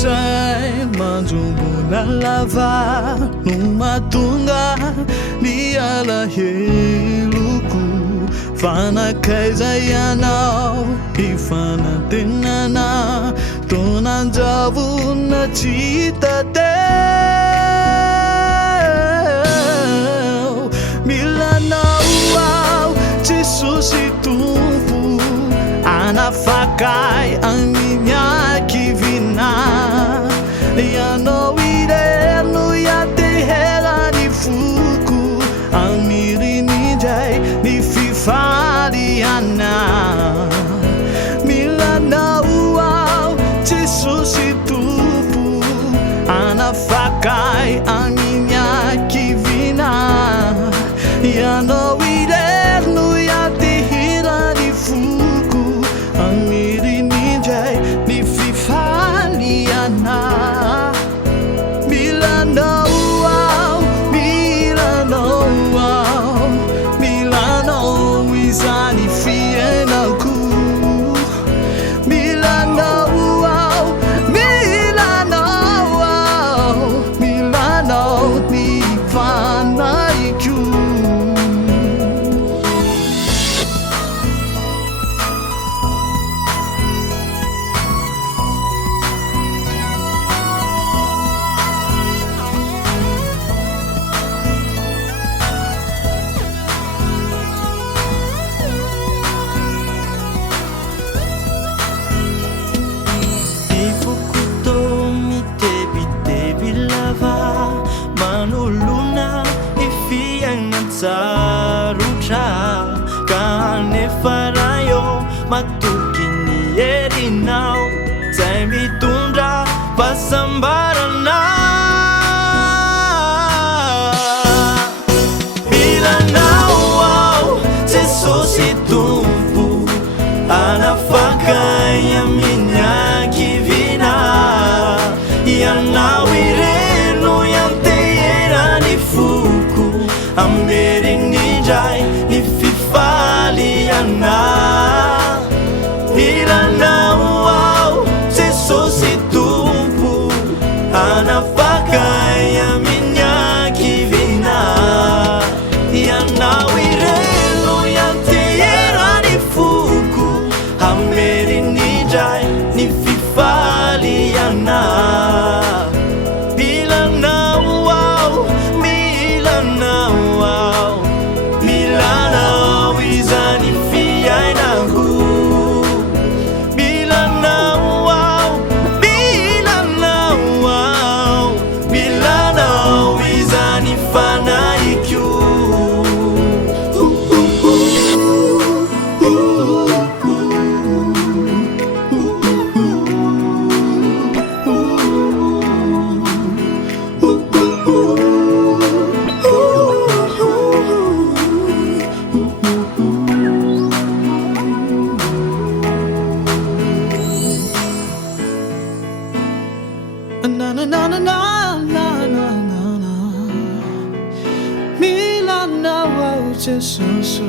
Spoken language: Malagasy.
sai manjumbo lava numa tunga ni ala heluku fana kaisa yanao ifana tenana tonanjavu na chita teu milanau Jesus e tumpu ana fakai anginya kivina ya no ire no ya te hera ni fuku amiri ni jai ni fifari ana milana uau Jesus e tumpu ana fakai anginya kivina ya no ire no ya te hera ni fuku amiri ni jai ni fifari ana Milano wow Milano wow Milano izani fiena ku Milano wow Milano wow Milano ni fana iku Sarucha kane farayo matukini eri now Zami tundra pasambarana Milanau wow Jesus e tumpu anafakaya minha kivina Yanau ireno yanteira ni fuku Ameri ni jai ni fifali ana Milana wow Jesus e tumpu anafakaya minha kivina Yana wireno yanteira ni fuku Ameri ni jai ni fifali ana Milana wow Milana wow Milana izani fiaina hu Milana wow Milana wow Milana izani fana ikyu Na na na na na na na na na Milano wow Jesus